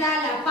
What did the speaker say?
เวลาหลับไป